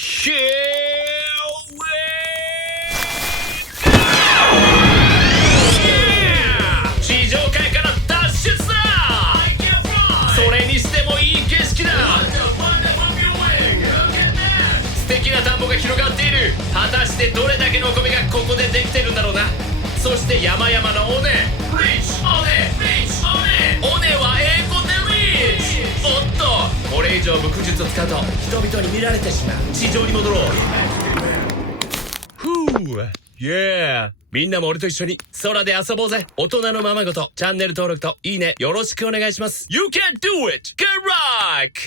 Here we go! 地上界から脱出だ。それにしてもいい景色だ。素敵な田んぼが広がっている。果たしてどれだけのお米がここでできてるんだろうな。そして山々の尾根。リッチ尾根尾根は英語でリッチ。おっと、これ以上武術術を使うと人々に見られてしまう。地上に戻ろう。ふう、yeah。みんなも俺と一緒に空で遊ぼうぜ。大人のままごとチャンネル登録といいねよろしくお願いします。You can do it! Good luck!